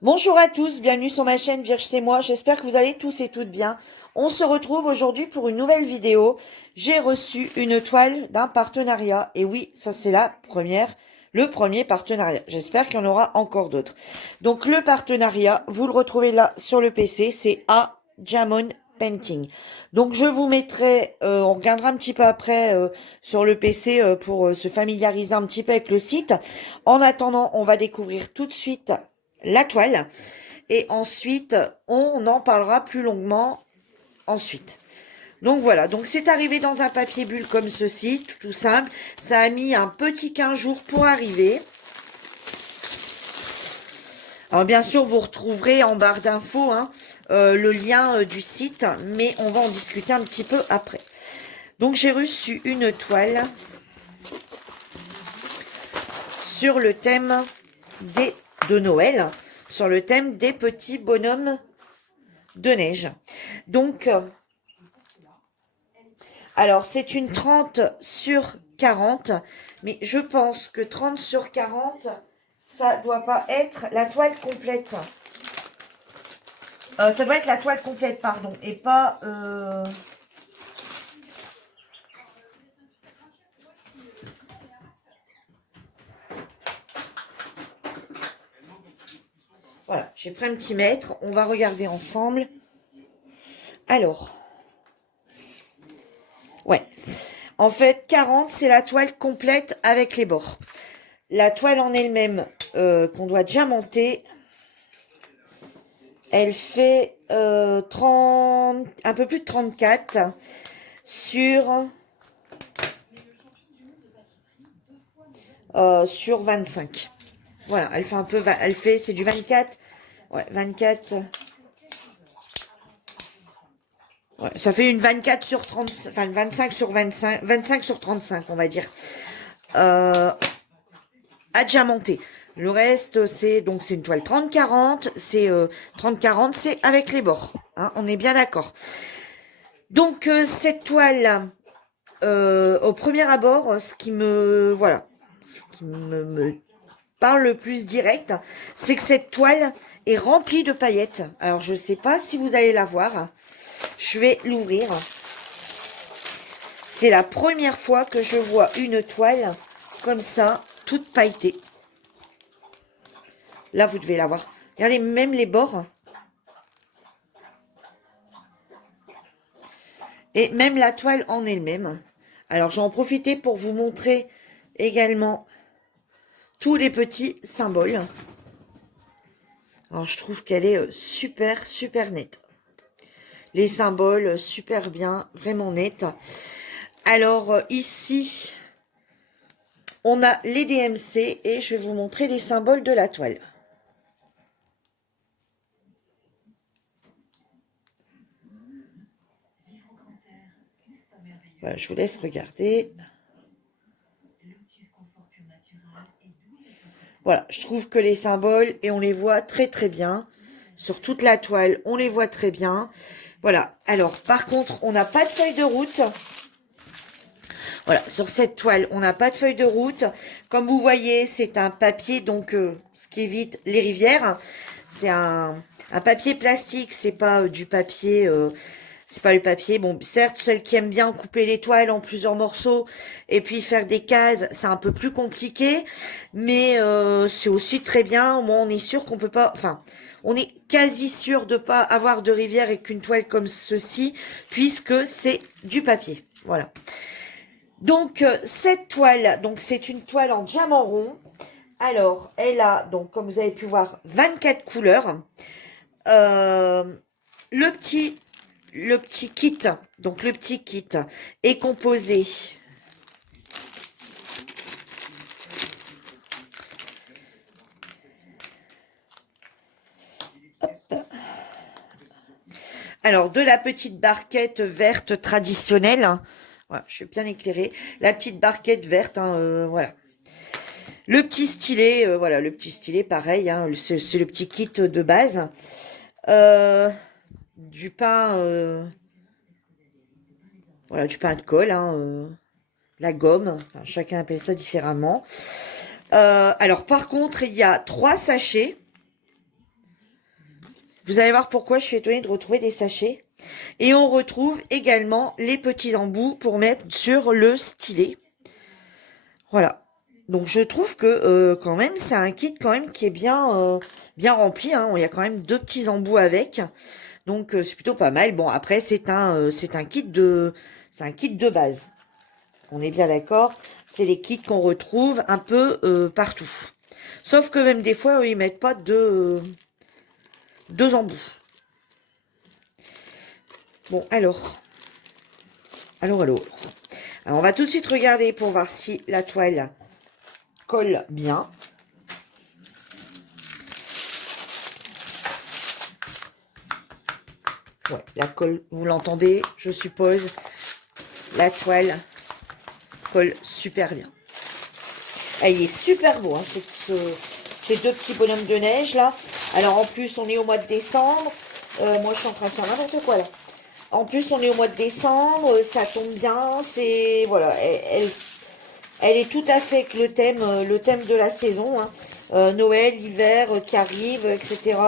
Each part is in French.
Bonjour à tous, bienvenue sur ma chaîne Vierge c'est moi, j'espère que vous allez tous et toutes bien. On se retrouve aujourd'hui pour une nouvelle vidéo. J'ai reçu une toile d'un partenariat, et oui, ça c'est le premier partenariat. J'espère qu'il y en aura encore d'autres. Donc le partenariat, vous le retrouvez là sur le PC, c'est A Jamon Painting. Donc je vous mettrai, on regardera un petit peu après sur le PC pour se familiariser un petit peu avec le site. En attendant, on va découvrir tout de suite la toile et ensuite on en parlera plus longuement ensuite. Donc voilà, donc c'est arrivé dans un papier bulle comme ceci, tout simple. Ça a mis un petit 15 jours pour arriver. Alors bien sûr, vous retrouverez en barre d'infos le lien du site, mais on va en discuter un petit peu après. Donc j'ai reçu une toile sur le thème de Noël, sur le thème des petits bonhommes de neige. Donc, alors c'est une 30 sur 40, mais je pense que 30 sur 40, ça doit pas être la toile complète. Ça doit être la toile complète, pardon, et pas... Voilà, j'ai pris un petit mètre, on va regarder ensemble. Alors, ouais. En fait, 40, c'est la toile complète avec les bords. La toile en elle-même, qu'on doit diamanter, elle fait 30, un peu plus de 34 sur 25. Voilà, elle fait un peu, c'est du 24. Ouais, 24. Ouais, ça fait une 24 sur 30, enfin une 25 sur 25, 25 sur 35, on va dire. À diamanter. Le reste, c'est une toile 30-40. C'est 30-40, c'est avec les bords. Hein, on est bien d'accord. Donc, cette toile, au premier abord, ce qui me parle le plus direct, c'est que cette toile est remplie de paillettes. Alors, je sais pas si vous allez la voir. Je vais l'ouvrir. C'est la première fois que je vois une toile comme ça, toute pailletée. Là, vous devez la voir. Regardez, même les bords. Et même la toile en elle-même. Alors, j'en profite pour vous montrer également tous les petits symboles. Alors, je trouve qu'elle est super, super nette. Les symboles, super bien, vraiment nette. Alors, ici, on a les DMC et je vais vous montrer les symboles de la toile. Voilà, je vous laisse regarder. Voilà, je trouve que les symboles, et on les voit très très bien. Sur toute la toile, on les voit très bien. Voilà, alors par contre, on n'a pas de feuille de route. Voilà, sur cette toile, on n'a pas de feuille de route. Comme vous voyez, c'est un papier, donc ce qui évite les rivières. C'est un papier plastique, c'est pas du papier... c'est pas le papier. Bon, certes, celles qui aiment bien couper les toiles en plusieurs morceaux et puis faire des cases, c'est un peu plus compliqué. Mais c'est aussi très bien. Au moins, on est sûr qu'on peut pas... Enfin, on est quasi sûr de pas avoir de rivière avec une toile comme ceci, puisque c'est du papier. Voilà. Donc, cette toile, donc c'est une toile en diamant rond. Alors, elle a, donc comme vous avez pu voir, 24 couleurs. Euh, le petit kit, donc le petit kit est composé alors de la petite barquette verte traditionnelle. Voilà, je suis bien éclairée. La petite barquette verte, voilà. Le petit stylet, voilà, le petit stylet, pareil, c'est le petit kit de base. Euh, du pain, voilà, du pain de colle, la gomme, enfin, chacun appelle ça différemment. Alors par contre, il y a 3 sachets. Vous allez voir pourquoi je suis étonnée de retrouver des sachets. Et on retrouve également les petits embouts pour mettre sur le stylet. Voilà. Donc je trouve que quand même c'est un kit quand même qui est bien rempli. Hein. Il y a quand même 2 petits embouts avec. Donc c'est plutôt pas mal. Bon après c'est un kit de base. On est bien d'accord. C'est les kits qu'on retrouve un peu partout. Sauf que même des fois ils mettent pas deux embouts. Bon alors. Alors, on va tout de suite regarder pour voir si la toile colle bien. Ouais, la colle, vous l'entendez, je suppose. La toile colle super bien. Ah, il est super beau, hein, ces 2 petits bonhommes de neige, là. Alors, en plus, on est au mois de décembre. Moi, je suis en train de faire n'importe quoi, là. En plus, on est au mois de décembre, ça tombe bien. C'est, voilà, elle est tout à fait avec le thème de la saison, hein. Noël, hiver qui arrive, etc.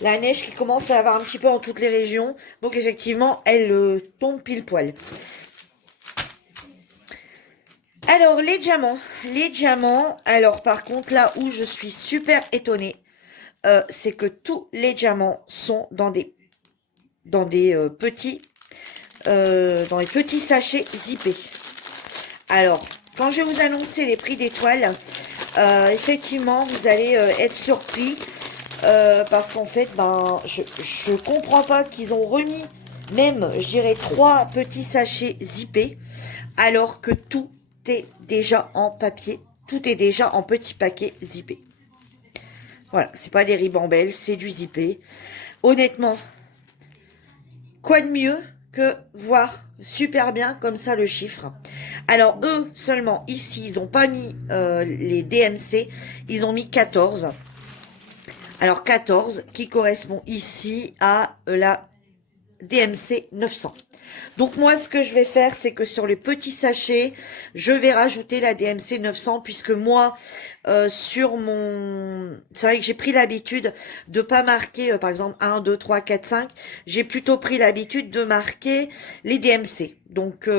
La neige qui commence à avoir un petit peu dans toutes les régions. Donc effectivement, elle tombe pile poil. Alors les diamants. Les diamants, alors par contre là où je suis super étonnée, c'est que tous les diamants sont dans des dans les petits sachets zippés. Alors, quand je vais vous annoncer les prix des toiles, effectivement, vous allez être surpris parce qu'en fait, ben, je comprends pas qu'ils ont remis même, je dirais, 3 petits sachets zippés alors que tout est déjà en papier, tout est déjà en petits paquets zippés. Voilà, c'est pas des ribambelles, c'est du zippé. Honnêtement, quoi de mieux que voir super bien comme ça le chiffre. Alors eux seulement ici ils n'ont pas mis les DMC, ils ont mis 14. Alors 14 qui correspond ici à la DMC 900. Donc moi ce que je vais faire c'est que sur les petits sachets je vais rajouter la DMC 900 puisque moi sur mon... C'est vrai que j'ai pris l'habitude de pas marquer par exemple 1, 2, 3, 4, 5. J'ai plutôt pris l'habitude de marquer les DMC. Donc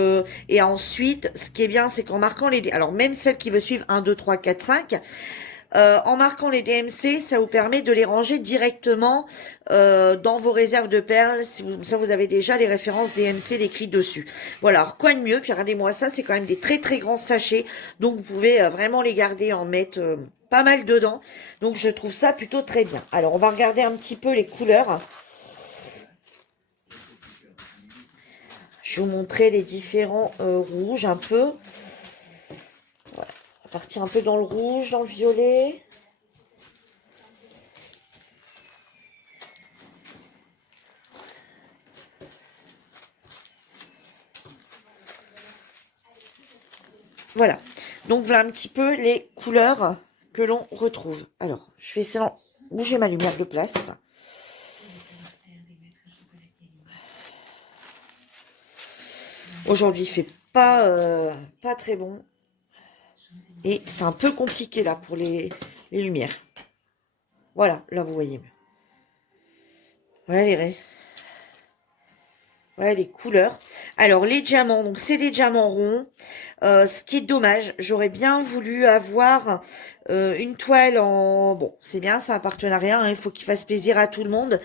et ensuite ce qui est bien c'est qu'en marquant les... Alors même celle qui veut suivre 1, 2, 3, 4, 5... en marquant les DMC, ça vous permet de les ranger directement dans vos réserves de perles. Si vous, ça, vous avez déjà les références DMC décrites dessus. Voilà, alors quoi de mieux? Puis regardez-moi ça, c'est quand même des très très grands sachets. Donc vous pouvez vraiment les garder, en mettre pas mal dedans. Donc je trouve ça plutôt très bien. Alors on va regarder un petit peu les couleurs. Je vais vous montrer les différents rouges un peu. Voilà. On va partir un peu dans le rouge, dans le violet. Voilà. Donc voilà un petit peu les couleurs que l'on retrouve. Alors, je vais essayer de bouger ma lumière de place. Aujourd'hui, il fait pas très bon. Et c'est un peu compliqué là pour les lumières. Voilà, là vous voyez. Voilà voilà les couleurs. Alors les diamants, donc c'est des diamants ronds. Ce qui est dommage, j'aurais bien voulu avoir une toile en... Bon, c'est bien, c'est un partenariat, hein, il faut qu'il fasse plaisir à tout le monde.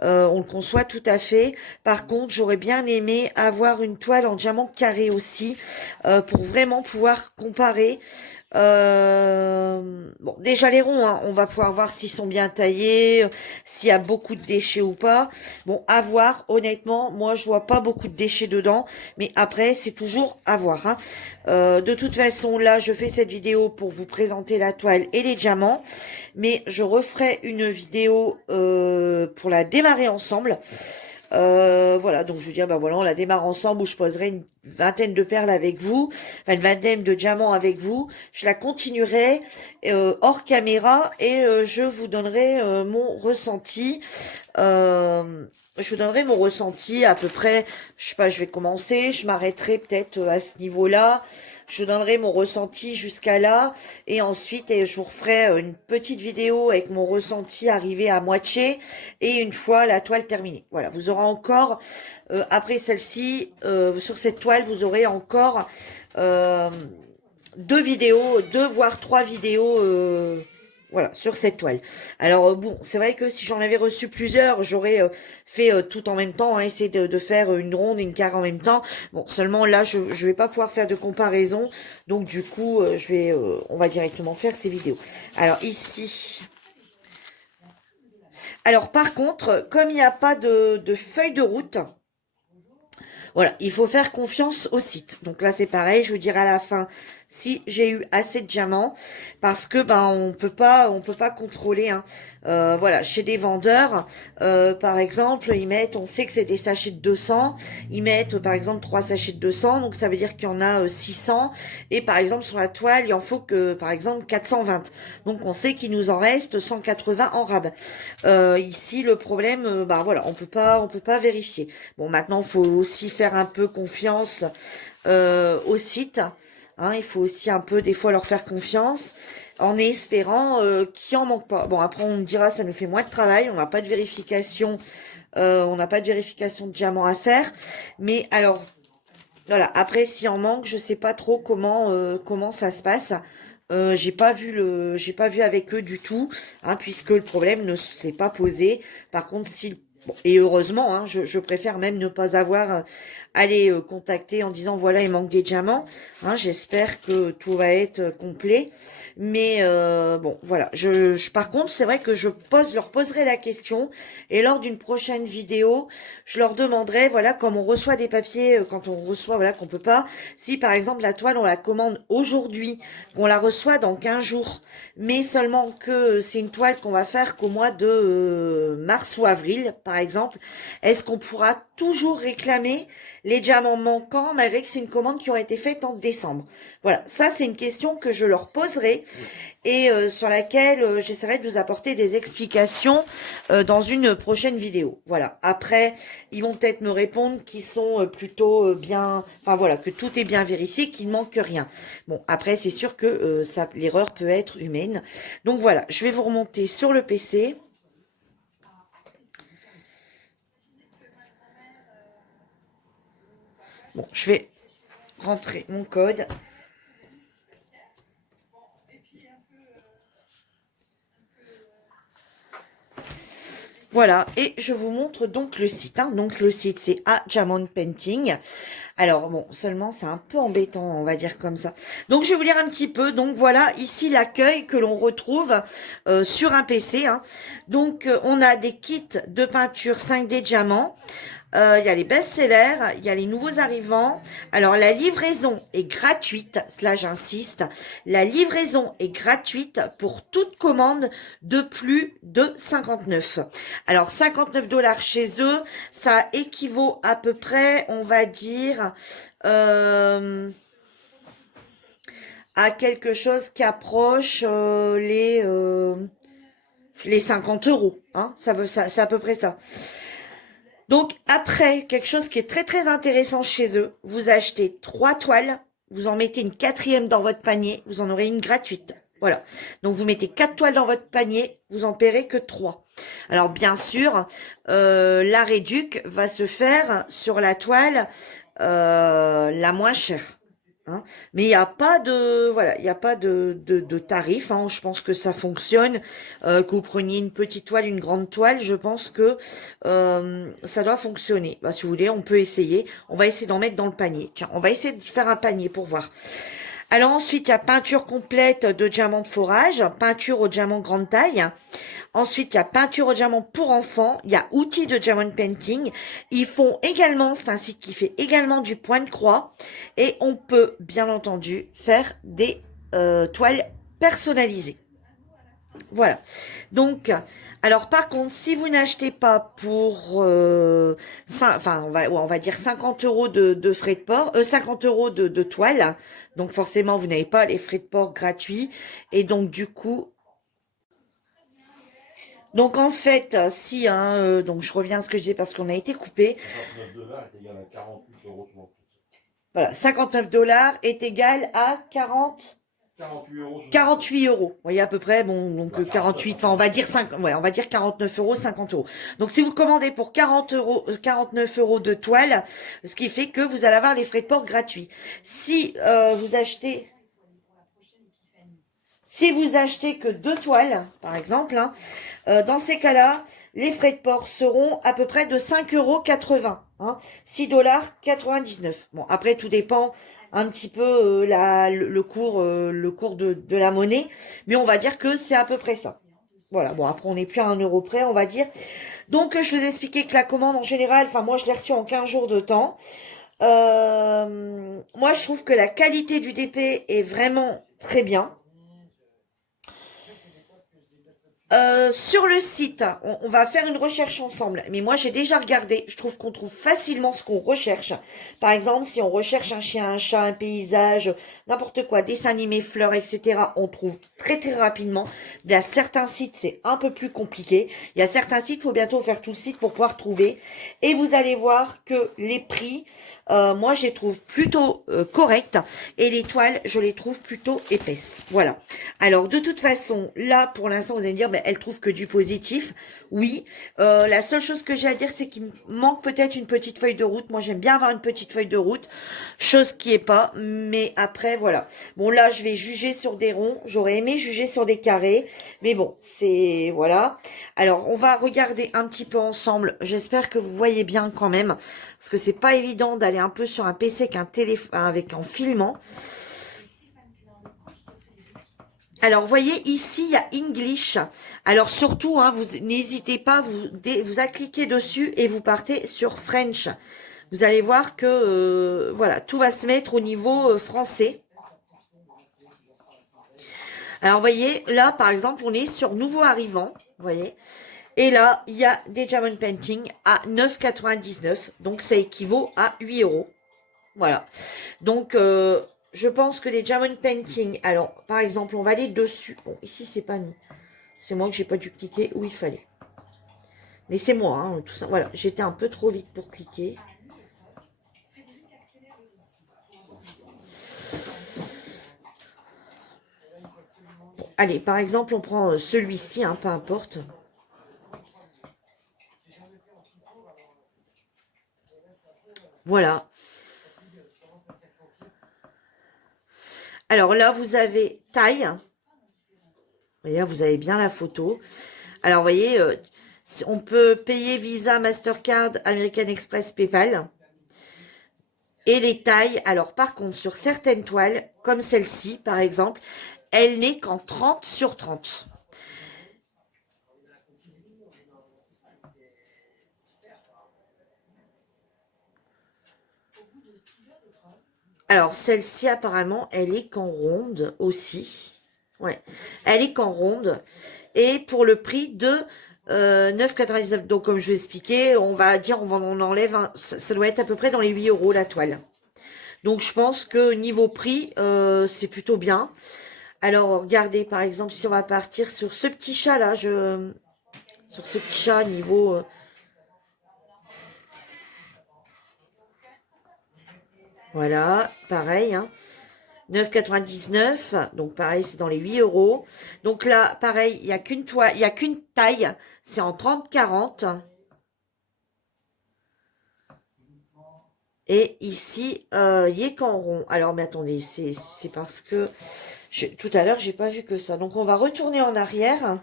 On le conçoit tout à fait. Par contre, j'aurais bien aimé avoir une toile en diamant carré aussi pour vraiment pouvoir comparer. Bon, déjà les ronds, hein, on va pouvoir voir s'ils sont bien taillés, s'il y a beaucoup de déchets ou pas. Bon, à voir. Honnêtement, moi je vois pas beaucoup de déchets dedans, mais après c'est toujours à voir. Hein. De toute façon, là je fais cette vidéo pour vous présenter la toile et les diamants, mais je referai une vidéo pour la démarrer ensemble. Voilà, donc je veux dire, bah voilà, on la démarre ensemble où je poserai une vingtaine de perles avec vous, enfin une vingtaine de diamants avec vous. Je la continuerai hors caméra et je vous donnerai mon ressenti. je vous donnerai mon ressenti à peu près, je sais pas, je vais commencer, je m'arrêterai peut-être à ce niveau-là, je vous donnerai mon ressenti jusqu'à là, et ensuite je vous referai une petite vidéo avec mon ressenti arrivé à moitié, et une fois la toile terminée. Voilà, vous aurez encore, après celle-ci, sur cette toile, vous aurez encore euh, deux vidéos, deux voire trois vidéos voilà, sur cette toile. Alors bon, c'est vrai que si j'en avais reçu plusieurs, j'aurais fait tout en même temps, hein, essayer de faire une ronde et une carré en même temps. Bon, seulement là, je vais pas pouvoir faire de comparaison, donc du coup, on va directement faire ces vidéos. Alors ici, alors par contre, comme il n'y a pas de feuille de route, voilà, il faut faire confiance au site. Donc là, c'est pareil, je vous dirai à la fin si j'ai eu assez de diamants, parce que ben on peut pas contrôler. Hein. Voilà, chez des vendeurs, par exemple, ils mettent, on sait que c'est des sachets de 200, ils mettent par exemple 3 sachets de 200, donc ça veut dire qu'il y en a 600. Et par exemple sur la toile, il en faut que par exemple 420. Donc on sait qu'il nous en reste 180 en rab. Ici, le problème, bah voilà, on peut pas vérifier. Bon, maintenant, il faut aussi faire un peu confiance au site. Hein, il faut aussi un peu, des fois, leur faire confiance en espérant qu'il en manque pas. Bon, après, on me dira, ça nous fait moins de travail, on n'a pas de vérification, on n'a pas de vérification de diamant à faire. Mais alors, voilà. Après, s'il en manque, je sais pas trop comment ça se passe. J'ai pas vu avec eux du tout, hein, puisque le problème ne s'est pas posé. Par contre, si bon, et heureusement, hein, je préfère même ne pas avoir aller contacter en disant voilà, il manque des diamants. Hein, j'espère que tout va être complet. Mais bon, voilà. Par contre, c'est vrai que leur poserai la question et lors d'une prochaine vidéo, je leur demanderai, voilà, comme on reçoit des papiers, quand on reçoit, voilà, qu'on peut pas, si par exemple la toile, on la commande aujourd'hui, qu'on la reçoit dans 15 jours, mais seulement que c'est une toile qu'on va faire qu'au mois de mars ou avril, par exemple, est-ce qu'on pourra toujours réclamer les diamants manquants malgré que c'est une commande qui aurait été faite en décembre? Voilà, ça c'est une question que je leur poserai et sur laquelle j'essaierai de vous apporter des explications dans une prochaine vidéo. Voilà. Après, ils vont peut-être me répondre qu'ils sont plutôt bien, enfin voilà, que tout est bien vérifié, qu'il ne manque rien. Bon, après, c'est sûr que l'erreur peut être humaine. Donc voilà, je vais vous remonter sur le PC. Bon, je vais rentrer mon code. Voilà, et je vous montre donc le site. Hein. Donc le site, c'est A Diamond Painting. Alors bon, seulement c'est un peu embêtant, on va dire comme ça. Donc je vais vous lire un petit peu. Donc voilà, ici l'accueil que l'on retrouve sur un PC. Hein. Donc on a des kits de peinture 5D diamants. Il y a les best-sellers, il y a les nouveaux arrivants. Alors la livraison est gratuite, là j'insiste, la livraison est gratuite pour toute commande de plus de 59. Alors 59 $ chez eux, ça équivaut à peu près, on va dire, à quelque chose qui approche les 50 euros. Hein, c'est à peu près ça. Donc après, quelque chose qui est très très intéressant chez eux, vous achetez 3 toiles, vous en mettez une quatrième dans votre panier, vous en aurez une gratuite. Voilà. Donc vous mettez 4 toiles dans votre panier, vous en paierez que 3. Alors bien sûr, la réduc va se faire sur la toile la moins chère. Hein. Mais il n'y a pas de voilà, il n'y a pas de tarif. Hein. Je pense que ça fonctionne. Que vous preniez une petite toile, une grande toile, je pense que ça doit fonctionner. Bah, si vous voulez, on peut essayer. On va essayer d'en mettre dans le panier. Tiens, on va essayer de faire un panier pour voir. Alors ensuite, il y a peinture complète de diamant de forage, peinture au diamant grande taille. Ensuite, il y a peinture au diamant pour enfants. Il y a outils de diamond painting. Ils font également, c'est un site qui fait également du point de croix. Et on peut, bien entendu, faire des toiles personnalisées. Voilà. Donc, alors par contre, si vous n'achetez pas pour, enfin, on va dire 50 € de frais de port, 50 € de toile, donc forcément, vous n'avez pas les frais de port gratuits. Et donc, du coup, Donc en fait, si, hein, donc je reviens à ce que je disais parce qu'on a été coupé. 59 $ est égal à 48 €. Voilà, 59 $ est égal à 48 € 67. 48 euros. Vous voyez à peu près, bon, donc Bah 49, 48, hein, enfin on va dire 49. 5, ouais, on va dire 49 euros, 50 euros. Donc si vous commandez pour 40 euros, 49 euros de toile, ce qui fait que vous allez avoir les frais de port gratuits. Si vous achetez, si vous achetez que deux toiles, par exemple, hein, dans ces cas-là, les frais de port seront à peu près de 5,80 €, hein, 6,99 $. Bon, après, tout dépend un petit peu le cours de la monnaie, mais on va dire que c'est à peu près ça. Voilà, bon, après, on n'est plus à 1 € près, on va dire. Donc, je vous ai expliqué que la commande, en général, enfin, moi, je l'ai reçue en 15 jours de temps. Moi, je trouve que la qualité du DP est vraiment très bien. Sur le site, on va faire une recherche ensemble. Mais moi, j'ai déjà regardé. Je trouve qu'on trouve facilement ce qu'on recherche. Par exemple, si on recherche un chien, un chat, un paysage, n'importe quoi, dessin animé, fleurs, etc., on trouve très très rapidement. Il y a certains sites, c'est un peu plus compliqué. Il y a certains sites, il faut bientôt faire tout le site pour pouvoir trouver. Et vous allez voir que les prix, moi, je les trouve plutôt corrects. Et les toiles, je les trouve plutôt épaisses. Voilà. Alors, de toute façon, là, pour l'instant, vous allez me dire, ben, elle trouve que du positif. Oui. La seule chose que j'ai à dire, c'est qu'il me manque peut-être une petite feuille de route. Moi, j'aime bien avoir une petite feuille de route. Chose qui est pas. Mais après, voilà. Bon, là, je vais juger sur des ronds. J'aurais aimé juger sur des carrés. Mais bon, c'est... Voilà. Alors, on va regarder un petit peu ensemble. J'espère que vous voyez bien quand même. Parce que c'est pas évident d'aller un peu sur un PC avec un téléphone, avec un filmant. Alors, vous voyez, ici, il y a English. Alors, surtout, hein, vous n'hésitez pas, vous à cliquer dessus et vous partez sur French. Vous allez voir que, voilà, tout va se mettre au niveau français. Alors, vous voyez, là, par exemple, on est sur nouveau arrivant, vous voyez. Et là, il y a des Diamond Painting à 9,99. Donc, ça équivaut à 8 euros. Voilà. Donc, je pense que les Diamond Painting, alors, par exemple, on va aller dessus. Bon, ici, c'est pas nous. C'est moi que j'ai pas dû cliquer où il fallait. Mais c'est moi, hein, tout ça. Voilà, j'étais un peu trop vite pour cliquer. Bon, allez, par exemple, on prend celui-ci, hein, peu importe. Voilà. Alors là, vous avez taille. Voyez, vous avez bien la photo. Alors, vous voyez, on peut payer Visa, Mastercard, American Express, PayPal. Et les tailles, alors par contre, sur certaines toiles, comme celle-ci, par exemple, elle n'est qu'en 30 sur 30. Alors, celle-ci, apparemment, elle est qu'en ronde aussi. Ouais, elle est qu'en ronde. Et pour le prix de 9,99. Donc, comme je vous expliquais, on va dire, on enlève, ça doit être à peu près dans les 8 euros la toile. Donc, je pense que niveau prix, c'est plutôt bien. Alors, regardez, par exemple, si on va partir sur ce petit chat-là, sur ce petit chat niveau... voilà, pareil, hein. 9,99. Donc pareil, c'est dans les 8 euros. Donc là, pareil, il n'y a qu'une toile, il y a qu'une taille. C'est en 30-40. Et ici, il est qu'en rond. Alors, mais attendez, c'est parce que tout à l'heure, j'ai pas vu que ça. Donc, on va retourner en arrière.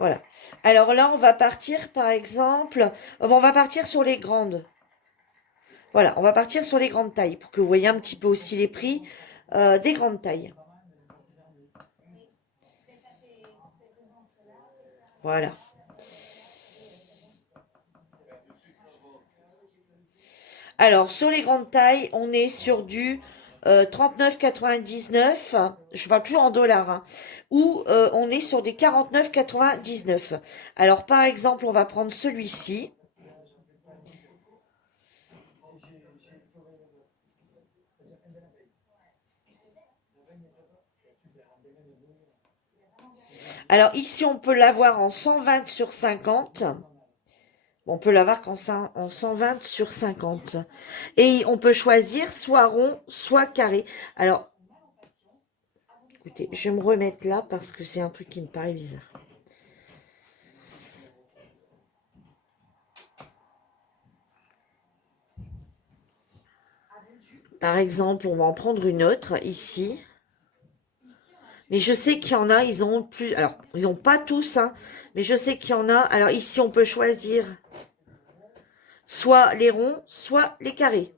Voilà. Alors là, on va partir, par exemple, bon, on va partir sur les grandes. Voilà, on va partir sur les grandes tailles pour que vous voyez un petit peu aussi les prix des grandes tailles. Voilà. Alors, sur les grandes tailles, on est sur du 39,99. Je parle toujours en dollars, hein, ou on est sur des 49,99. Alors, par exemple, on va prendre celui-ci. Alors ici, on peut l'avoir en 120 sur 50. On peut l'avoir en 120 sur 50. Et on peut choisir soit rond, soit carré. Alors, écoutez, je vais me remettre là parce que c'est un truc qui me paraît bizarre. Par exemple, on va en prendre une autre ici. Mais je sais qu'il y en a, ils ont plus... Alors, ils n'ont pas tous, hein, mais je sais qu'il y en a. Alors ici, on peut choisir soit les ronds, soit les carrés.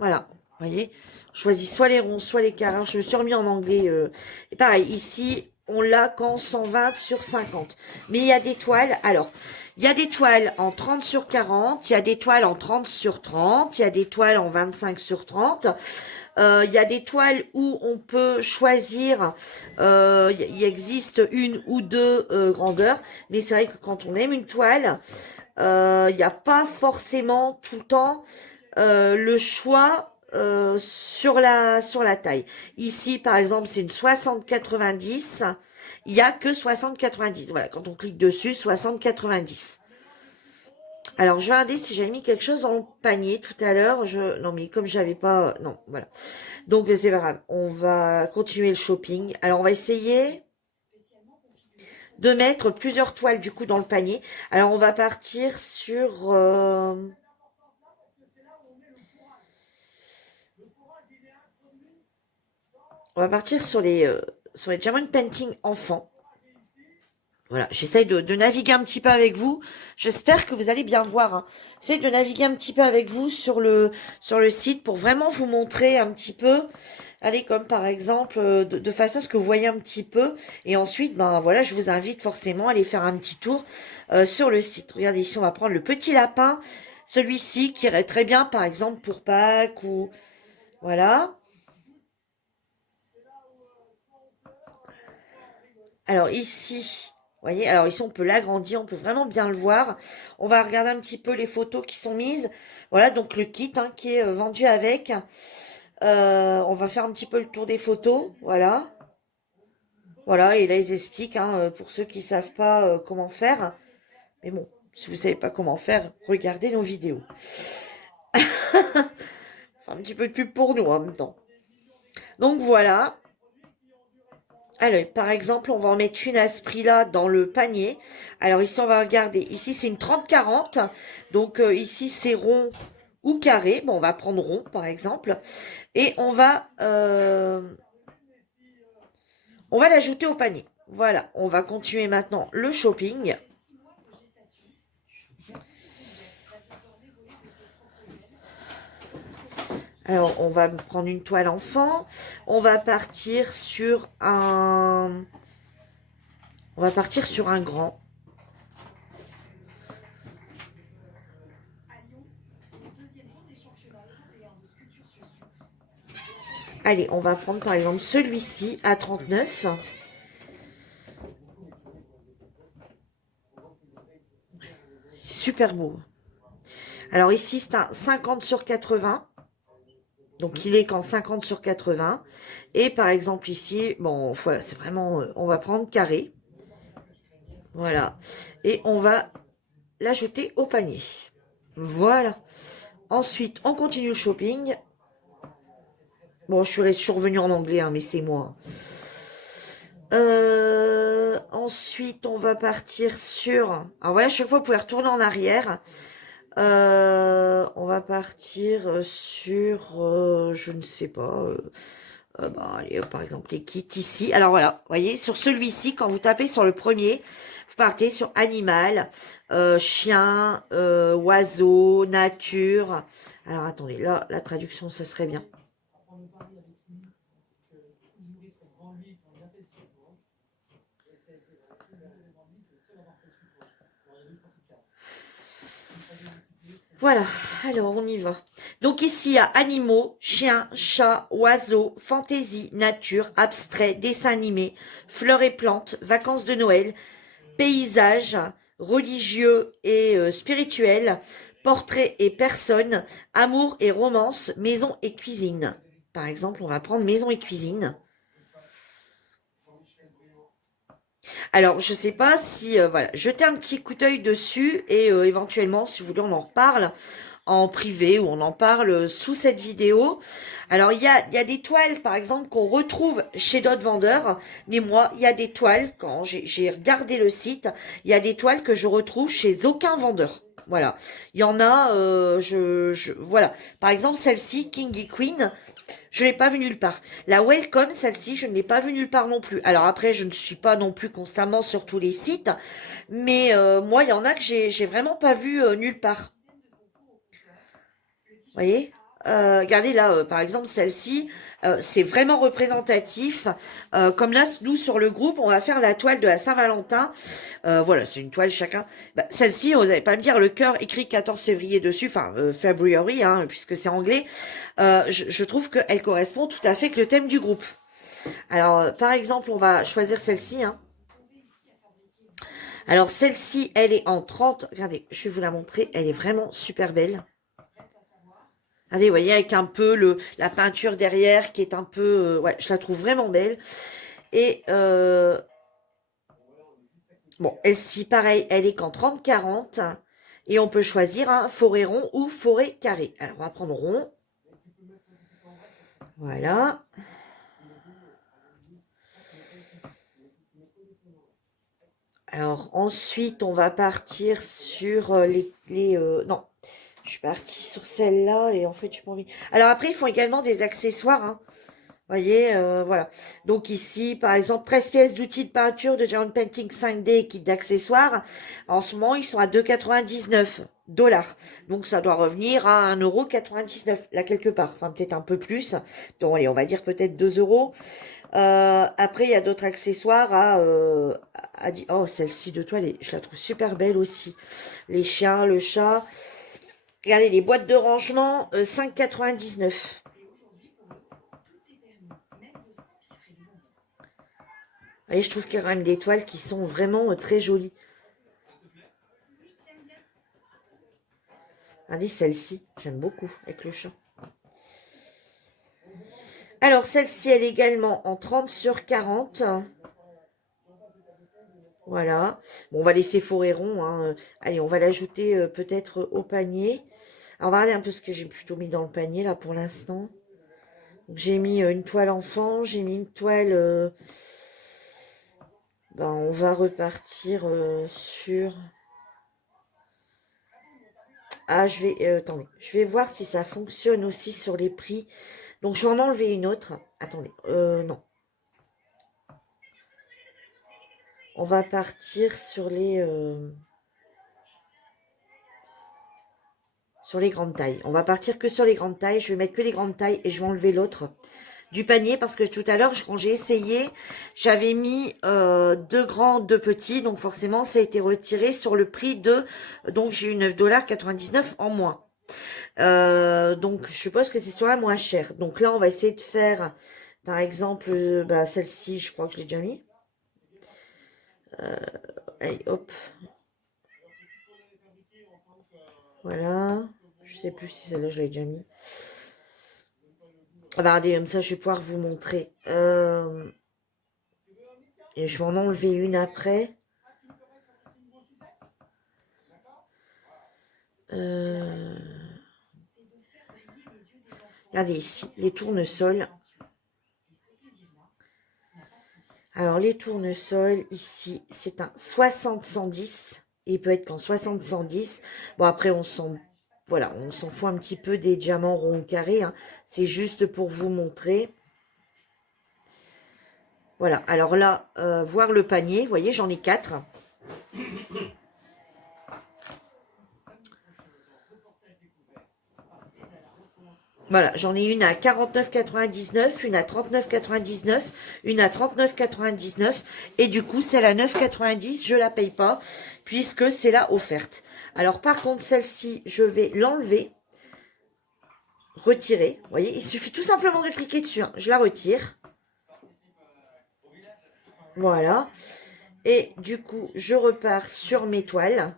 Voilà, vous voyez, je choisis soit les ronds, soit les carrés. Alors, je me suis remis en anglais. Et pareil, ici, on l'a qu'en 120 sur 50. Mais il y a des toiles. Alors, il y a des toiles en 30 sur 40. Il y a des toiles en 30 sur 30. Il y a des toiles en 25 sur 30. Il y a des toiles où on peut choisir, il existe une ou deux grandeurs, mais c'est vrai que quand on aime une toile, il n'y a pas forcément tout le temps le choix sur la taille. Ici, par exemple, c'est une 60-90. Il n'y a que 60-90. Voilà, quand on clique dessus, 60-90. Alors, je vais regarder si j'avais mis quelque chose dans le panier tout à l'heure. Non, mais comme j'avais pas... Non, voilà. Donc, c'est pas grave. On va continuer le shopping. Alors, on va essayer de mettre plusieurs toiles, du coup, dans le panier. Alors, on va partir sur... On va partir sur les diamond painting enfants. Voilà, j'essaye de naviguer un petit peu avec vous. J'espère que vous allez bien voir, hein. J'essaye de naviguer un petit peu avec vous sur le site pour vraiment vous montrer un petit peu. Allez, comme par exemple, de façon à ce que vous voyez un petit peu. Et ensuite, ben voilà, je vous invite forcément à aller faire un petit tour sur le site. Regardez ici, on va prendre le petit lapin. Celui-ci qui irait très bien, par exemple, pour Pâques ou... Voilà. Alors ici, vous voyez, alors ici on peut l'agrandir, on peut vraiment bien le voir. On va regarder un petit peu les photos qui sont mises. Voilà, donc le kit hein, qui est vendu avec. On va faire un petit peu le tour des photos, voilà. Voilà, et là ils expliquent, hein, pour ceux qui savent pas comment faire. Mais bon, si vous savez pas comment faire, regardez nos vidéos. Enfin, un petit peu de pub pour nous en même temps. Donc voilà. Alors, par exemple, on va en mettre une à ce prix-là dans le panier. Alors ici, on va regarder. Ici, c'est une 30-40. Donc ici, c'est rond ou carré. Bon, on va prendre rond, par exemple. Et on va l'ajouter au panier. Voilà, on va continuer maintenant le shopping. Alors, on va prendre une toile enfant. On va partir sur un... On va partir sur un grand. Allez, on va prendre par exemple celui-ci à 39. Super beau. Alors ici, c'est un 50 sur 80. Donc, il est qu'en 50 sur 80. Et par exemple ici, bon, voilà, c'est vraiment... on va prendre carré. Voilà. Et on va l'ajouter au panier. Voilà. Ensuite, on continue le shopping. Bon, je suis revenue en anglais, hein, mais c'est moi. Ensuite, on va partir sur... Alors voilà, à chaque fois, vous pouvez retourner en arrière. On va partir sur... je ne sais pas... bah, allez, par exemple, les kits ici. Alors voilà, vous voyez, sur celui-ci, quand vous tapez sur le premier, vous partez sur animal, chien, oiseau, nature. Alors attendez, là, la traduction, ce serait bien. Voilà, alors on y va. Donc ici, il y a animaux, chiens, chats, oiseaux, fantaisie, nature, abstrait, dessin animé, fleurs et plantes, vacances de Noël, paysages, religieux et spirituels, portraits et personnes, amour et romance, maison et cuisine. Par exemple, on va prendre maison et cuisine. Alors, je sais pas si, voilà, jetez un petit coup d'œil dessus et éventuellement, si vous voulez, on en reparle en privé ou on en parle sous cette vidéo. Alors, il y a des toiles, par exemple, qu'on retrouve chez d'autres vendeurs, mais moi, il y a des toiles, quand j'ai regardé le site, il y a des toiles que je retrouve chez aucun vendeur. Voilà. Il y en a, voilà. Par exemple, celle-ci, King et Queen, je l'ai pas vue nulle part. La Welcome, celle-ci, je ne l'ai pas vue nulle part non plus. Alors après, je ne suis pas non plus constamment sur tous les sites, mais moi, il y en a que j'ai vraiment pas vu nulle part. Vous voyez? Regardez là, par exemple, celle-ci, c'est vraiment représentatif. Comme là, nous, sur le groupe, on va faire la toile de la Saint-Valentin. Voilà, c'est une toile chacun. Bah, celle-ci, vous n'allez pas me dire le cœur écrit 14 février dessus, enfin, February, hein, puisque c'est anglais. Je trouve qu'elle correspond tout à fait avec le thème du groupe. Alors, par exemple, on va choisir celle-ci, hein. Alors, celle-ci, elle est en 30. Regardez, je vais vous la montrer. Elle est vraiment super belle. Allez, vous voyez, avec un peu la peinture derrière qui est un peu... ouais, je la trouve vraiment belle. Et bon, elle-ci, pareil, elle est qu'en 30-40. Et on peut choisir un forêt rond ou forêt carré. Alors, on va prendre rond. Voilà. Alors, ensuite, on va partir sur non, je suis partie sur celle-là et en fait, je suis pas envie. Alors après, ils font également des accessoires, hein. Vous voyez, voilà. Donc ici, par exemple, 13 pièces d'outils de peinture de Giant Painting 5D, kit d'accessoires. En ce moment, ils sont à 2,99 $. Donc ça doit revenir à 1,99 € là quelque part. Enfin, peut-être un peu plus. Donc allez, on va dire peut-être 2 €. Après, il y a d'autres accessoires oh, celle-ci de toile, je la trouve super belle aussi. Les chiens, le chat. Regardez, les boîtes de rangement, 5,99 €. Et je trouve qu'il y a quand même des toiles qui sont vraiment très jolies. Regardez celle-ci, j'aime beaucoup, avec le chat. Alors, celle-ci, elle est également en 30/40. Voilà. Bon, on va laisser forêt rond, hein. Allez, on va l'ajouter peut-être au panier. Alors, on va regarder un peu ce que j'ai plutôt mis dans le panier, là, pour l'instant. J'ai mis une toile enfant, j'ai mis une toile... ben, on va repartir sur... Ah, attendez, je vais voir si ça fonctionne aussi sur les prix. Donc, je vais en enlever une autre. Attendez, non. On va partir sur les grandes tailles. On va partir que sur les grandes tailles. Je vais mettre que les grandes tailles et je vais enlever l'autre du panier parce que tout à l'heure, quand j'ai essayé, j'avais mis 2 grands, 2 petits. Donc, forcément, ça a été retiré sur le prix de... Donc, j'ai eu 9,99 $ en moins. Donc, je suppose que c'est sur la moins chère. Donc là, on va essayer de faire, par exemple, bah, celle-ci, je crois que je l'ai déjà mis. Allez, hop. Voilà. Je sais plus si celle-là, je l'ai déjà mis. Ah bah, regardez, comme ça, je vais pouvoir vous montrer. Et je vais en enlever une après. Regardez ici, les tournesols. Alors, les tournesols, ici, c'est un 60-110. Il peut être qu'en 60-110. Bon, après, voilà, on s'en fout un petit peu des diamants ronds ou carrés, hein. C'est juste pour vous montrer. Voilà, alors là, voir le panier, vous voyez, j'en ai 4. Voilà, j'en ai une à 49,99, une à 39,99, une à 39,99 et du coup, celle à 9,90, je la paye pas puisque c'est la offerte. Alors par contre, celle-ci, je vais l'enlever, retirer. Vous voyez, il suffit tout simplement de cliquer dessus, hein. Je la retire. Voilà. Et du coup, je repars sur mes toiles.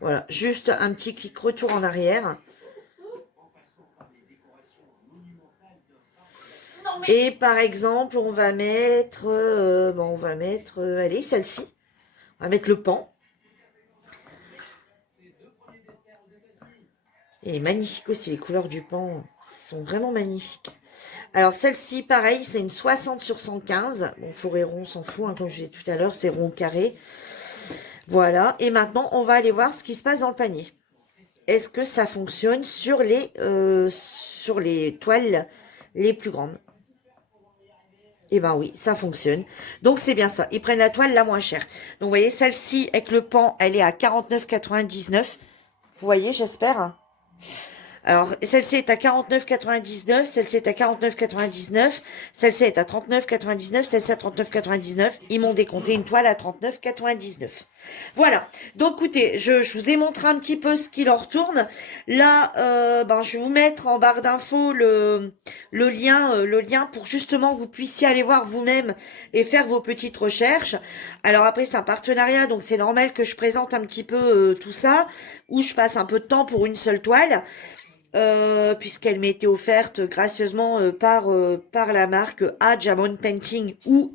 Voilà, juste un petit clic retour en arrière. Et par exemple, on va mettre, allez, celle-ci. On va mettre le pan. Et magnifique aussi, les couleurs du pan sont vraiment magnifiques. Alors celle-ci, pareil, c'est une 60 sur 115. Bon, forêt rond, on s'en fout, hein, comme je disais tout à l'heure, c'est rond carré. Voilà, et maintenant, on va aller voir ce qui se passe dans le panier. Est-ce que ça fonctionne sur les toiles les plus grandes? Eh ben oui, ça fonctionne. Donc c'est bien ça. Ils prennent la toile la moins chère. Donc vous voyez, celle-ci avec le pan, elle est à 49,99. Vous voyez, j'espère, hein. Alors, celle-ci est à 49,99, celle-ci est à 49,99, celle-ci est à 39,99, celle-ci à 39,99. Ils m'ont décompté une toile à 39,99. Voilà. Donc, écoutez, je vous ai montré un petit peu ce qui leur tourne. Là, je vais vous mettre en barre d'infos le lien pour justement que vous puissiez aller voir vous-même et faire vos petites recherches. Alors après, c'est un partenariat, donc c'est normal que je présente un petit peu tout ça, où je passe un peu de temps pour une seule toile. Puisqu'elle m'était offerte gracieusement par la marque A Jamon Painting ou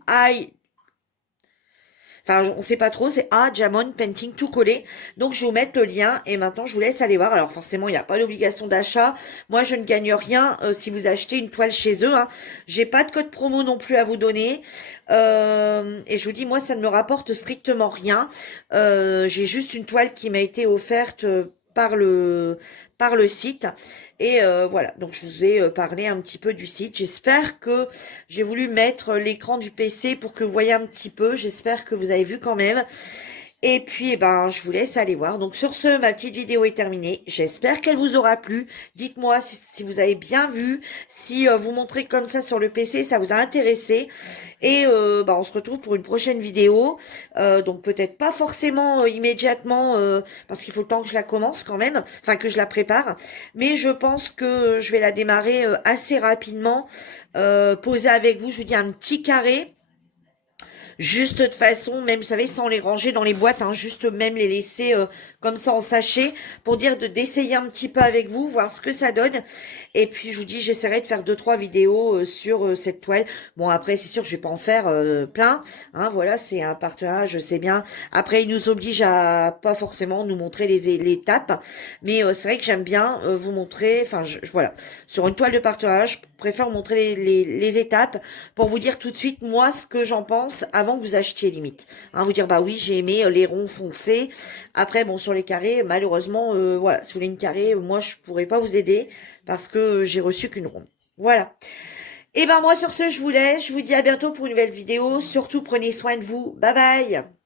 enfin on sait pas trop, c'est A Jamon Painting tout collé. Donc je vais vous mettre le lien et maintenant je vous laisse aller voir. Alors forcément il n'y a pas d'obligation d'achat. Moi je ne gagne rien si vous achetez une toile chez eux, hein. J'ai pas de code promo non plus à vous donner. Et je vous dis, moi ça ne me rapporte strictement rien. J'ai juste une toile qui m'a été offerte par le site. Et voilà, donc je vous ai parlé un petit peu du site. J'espère que j'ai voulu mettre l'écran du PC pour que vous voyez un petit peu. J'espère que vous avez vu quand même. Et puis, je vous laisse aller voir. Donc, sur ce, ma petite vidéo est terminée. J'espère qu'elle vous aura plu. Dites-moi si vous avez bien vu, si vous montrez comme ça sur le PC, ça vous a intéressé. Et on se retrouve pour une prochaine vidéo. Donc, peut-être pas forcément immédiatement, parce qu'il faut le temps que je la commence quand même, enfin que je la prépare. Mais je pense que je vais la démarrer assez rapidement. Poser avec vous, je vous dis un petit carré. Juste de façon, même, vous savez, sans les ranger dans les boîtes, hein, juste même les laisser comme ça en sachet, pour dire d'essayer un petit peu avec vous, voir ce que ça donne. Et puis, je vous dis, j'essaierai de faire 2-3 vidéos sur cette toile. Bon, après, c'est sûr que je vais pas en faire plein. Hein, voilà, c'est un partage, je sais bien. Après, ils nous obligent à pas forcément nous montrer les étapes. Mais c'est vrai que j'aime bien vous montrer, enfin, voilà. Sur une toile de partage, je préfère vous montrer les étapes pour vous dire tout de suite, moi, ce que j'en pense avant que vous achetiez limite. Hein, vous dire, bah oui, j'ai aimé les ronds foncés. Après, bon, sur les carrés, malheureusement, voilà, si vous voulez une carré, moi, je pourrais pas vous aider parce que j'ai reçu qu'une ronde. Voilà. Et moi, sur ce, je vous laisse. Je vous dis à bientôt pour une nouvelle vidéo. Surtout, prenez soin de vous. Bye bye.